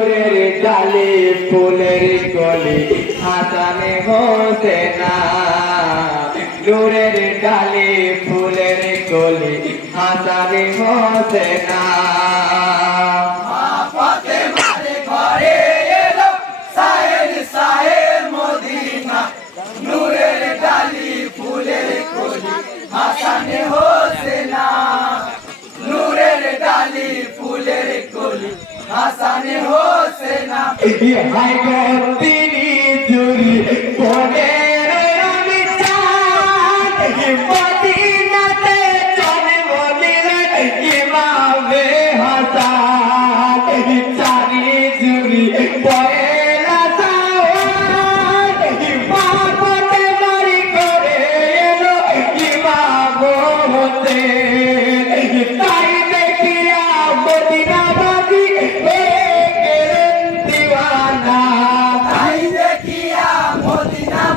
ফুলের ডালে ফুলের গলে হাসানে হতে না। নূরের ডালে ফুলের গলে হাসানে হতে না। হাই তিনি জুরি পনেরো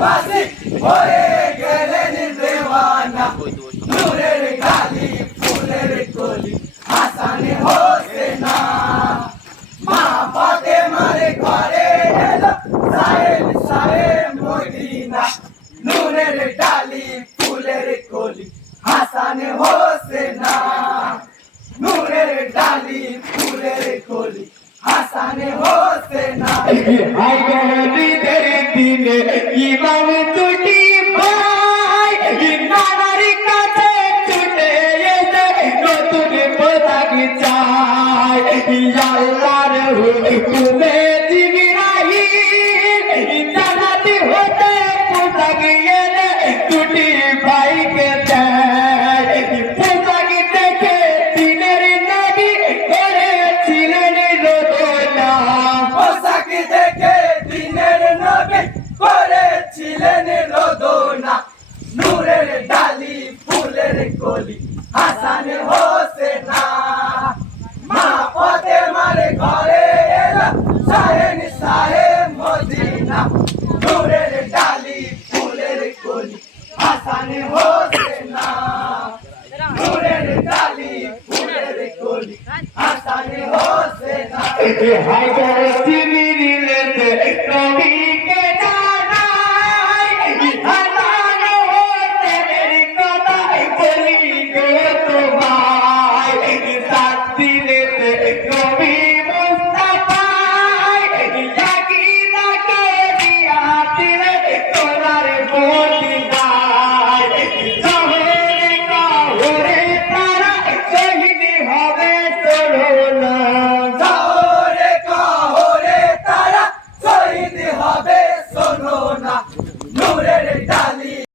মদিনাবাসী হয়ে গেলেন দেওয়ানা। নূরের গালি, ফুলের কলি, হাসানে হোসেনা। মা পাতে মারে ঘরে এলো সাহেব সাহেব মদিনা। নূরের ডালি, ফুলের কলি, হাসানে হোসেনা। নূরের ডালি, ফুলের কলি, হাসানে হোসেনা। হাইগরিদের দিনে ইমান দুটি ভাই নানার কাছে ছুটে এসে নতুন পোশাক চাই। আল্লাহর হুকুমে কলি হাসান হোসেনা। মা পথে মারে ঘরে এলো সাহেন সাহেব মদিনা। নূরের ডালি ফুলের কলি, হাসান হোসেনা। নূরের ডালি ফুলের কলি, হাসান হাই চিনি வைக்கிறோம்